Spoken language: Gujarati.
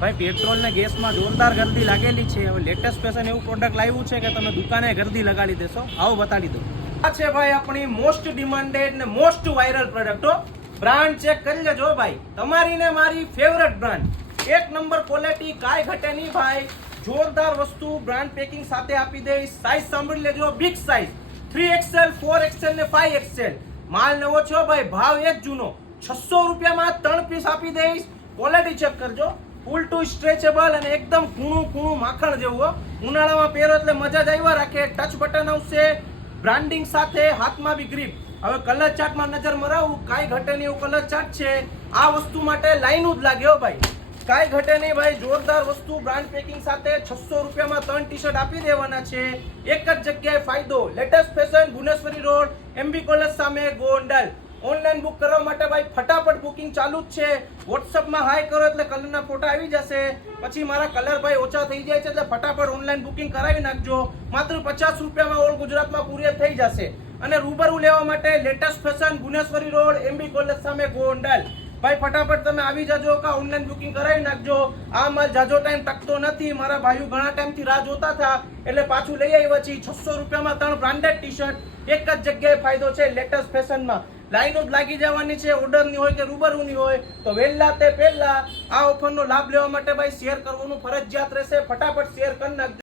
ભાઈ પેટ્રોલ ને ગેસમાં જોરદાર ગરદી લાગેલી છે. હવે લેટેસ્ટ ફેશન એવું પ્રોડક્ટ લાવ્યું છે કે તમે દુકાને ગરદી લગાડી દેશો. આવો બતાડી દો. આ છે ભાઈ આપણી મોસ્ટ ડિમાન્ડેડ ને મોસ્ટ વાયરલ પ્રોડક્ટો. બ્રાન્ડ ચેક કરી લેજો ભાઈ, તમારી ને મારી ફેવરેટ બ્રાન્ડ. એક નંબર ક્વોલિટી, કાંઈ ઘટે નહીં ભાઈ. જોરદાર વસ્તુ બ્રાન્ડ પેકિંગ સાથે આપી દઈશ. સાઈઝ સાંભળી લેજો, બિગ સાઈઝ 3XL 4XL ને 5XL. માલ નવો છો ભાઈ, ભાવ એક જૂનો. 600 રૂપિયામાં 3 પીસ આપી દઈશ. ક્વોલિટી ચેક કરજો. ફૂલ ટુ સ્ટ્રેચેબલ અને એકદમ કૂણું માખણ જેવું. ઉનાળામાં પહેરો એટલે મજા જ આવ્યા રાખે. ટચ બટન આવશે બ્રાન્ડિંગ સાથે, હાથમાં બી ગ્રીપ. હવે કલર ચાર્ટમાં નજર મરાવું, કાંઈ ઘટે નહીં એવું કલર ચાર્ટ છે. આ વસ્તુ માટે લાઈન જ લાગ્યો ભાઈ, કાંઈ ઘટે નહીં ભાઈ. જોરદાર વસ્તુ બ્રાન્ડ પેકિંગ સાથે 600 રૂપિયામાં 3 ટી-શર્ટ આપી દેવાના છે. એક જ જગ્યાએ ફાયદો. Latest fashion, Bhuvaneshwari road, MB college સામે, ગોંડલ. ઓનલાઈન બુક કરવા માટે ભાઈ ફટાફટ બુકિંગ ચાલુ જ છે. વોટ્સઅપમાં હાય કરો એટલે કલરના ફોટા આવી જશે. પછી મારા કલર ભાઈ ઓછા થઈ જાય છે એટલે ફટાફટ ઓનલાઈન બુકિંગ કરાવી નાખજો. માત્ર 50 રૂપિયામાં ઓલ ગુજરાતમાં કુરિયર થઈ જશે. અને રૂબરૂ લેવા માટે latest fashion, Bhuvaneshwari road, MB college સામે, ગોંડલ. ભાઈ ફટાફટ તમે આવી જાજો કે ઓનલાઈન બુકિંગ કરાવી નાખજો. આ માલ જાજો ટાઈમ ટકતો નથી. મારા ભાઈઓ ઘણા ટાઈમથી રાહ જોતા હતા એટલે પાછું લઈ આવ્યા છીએ. 600 રૂપિયામાં 3 બ્રાન્ડેડ ટી-શર્ટ. એક જ જગ્યાએ ફાયદો છે લેટેસ્ટ ફેશનમાં. લાઈનો જ લાગી જવાની છે, ઓર્ડરની હોય કે રૂબરૂની હોય. તો વહેલા તે પહેલા આ ઓફરનો લાભ લેવા માટે ભાઈ શેર કરવાનું ફરજિયાત રહેશે. ફટાફટ શેર કરી નાખજો.